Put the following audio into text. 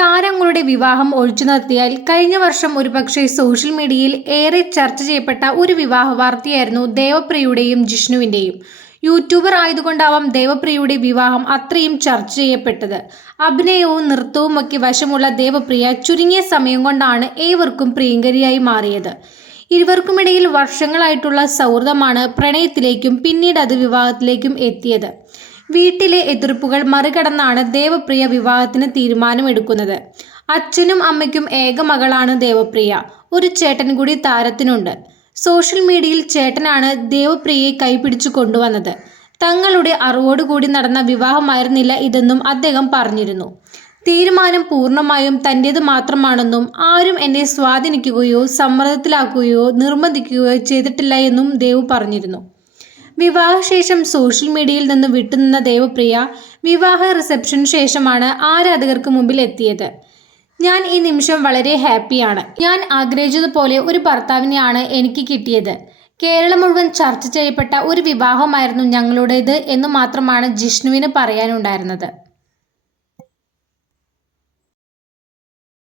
താരങ്ങളുടെ വിവാഹം ഒഴിച്ചു നിർത്തിയാൽ കഴിഞ്ഞ വർഷം ഒരുപക്ഷെ സോഷ്യൽ മീഡിയയിൽ ഏറെ ചർച്ച ചെയ്യപ്പെട്ട ഒരു വിവാഹ വാർത്തയായിരുന്നു ദേവപ്രിയയുടെയും ജിഷ്ണുവിന്റെയും യൂട്യൂബർ ആയതുകൊണ്ടാവാം ദേവപ്രിയയുടെ വിവാഹം അത്രയും ചർച്ച ചെയ്യപ്പെട്ടത്. അഭിനയവും നൃത്തവും ഒക്കെ വശമുള്ള ദേവപ്രിയ ചുരുങ്ങിയ സമയം കൊണ്ടാണ് ഏവർക്കും പ്രിയങ്കരിയായി മാറിയത്. ഇരുവർക്കുമിടയിൽ വർഷങ്ങളായിട്ടുള്ള സൗഹൃദമാണ് പ്രണയത്തിലേക്കും പിന്നീട് അത് വിവാഹത്തിലേക്കും എത്തിയത്. വീട്ടിലെ എതിർപ്പുകൾ മറികടന്നാണ് ദേവപ്രിയ വിവാഹത്തിന് തീരുമാനമെടുക്കുന്നത്. അച്ഛനും അമ്മയ്ക്കും ഏക മകളാണ് ദേവപ്രിയ. ഒരു ചേട്ടൻ കൂടി താരത്തിനുണ്ട്. സോഷ്യൽ മീഡിയയിൽ ചേട്ടനാണ് ദേവപ്രിയയെ കൈപിടിച്ചു കൊണ്ടുവന്നത്. തങ്ങളുടെ അറിവോടുകൂടി നടന്ന വിവാഹമായിരുന്നില്ല ഇതെന്നും അദ്ദേഹം പറഞ്ഞിരുന്നു. തീരുമാനം പൂർണമായും തന്റേത് മാത്രമാണെന്നും ആരും എന്നെ സ്വാധീനിക്കുകയോ സമ്മർദ്ദത്തിലാക്കുകയോ നിർബന്ധിക്കുകയോ ചെയ്തിട്ടില്ല എന്നും ദേവ് പറഞ്ഞിരുന്നു. വിവാഹശേഷം സോഷ്യൽ മീഡിയയിൽ നിന്ന് വിട്ടുനിന്ന ദേവപ്രിയ വിവാഹ റിസപ്ഷൻ ശേഷമാണ് ആരാധകർക്ക് മുമ്പിൽ എത്തിയത് ഞാൻ ഈ നിമിഷം വളരെ ഹാപ്പിയാണ്. ഞാൻ ആഗ്രഹിച്ചതുപോലെ ഒരു ഭർത്താവിനെയാണ് എനിക്ക് കിട്ടിയത്. കേരളം മുഴുവൻ ചർച്ച ചെയ്യപ്പെട്ട ഒരു വിവാഹമായിരുന്നു ഞങ്ങളുടേത് എന്ന് മാത്രമാണ് ജിഷ്ണുവിന് പറയാനുണ്ടായിരുന്നത്.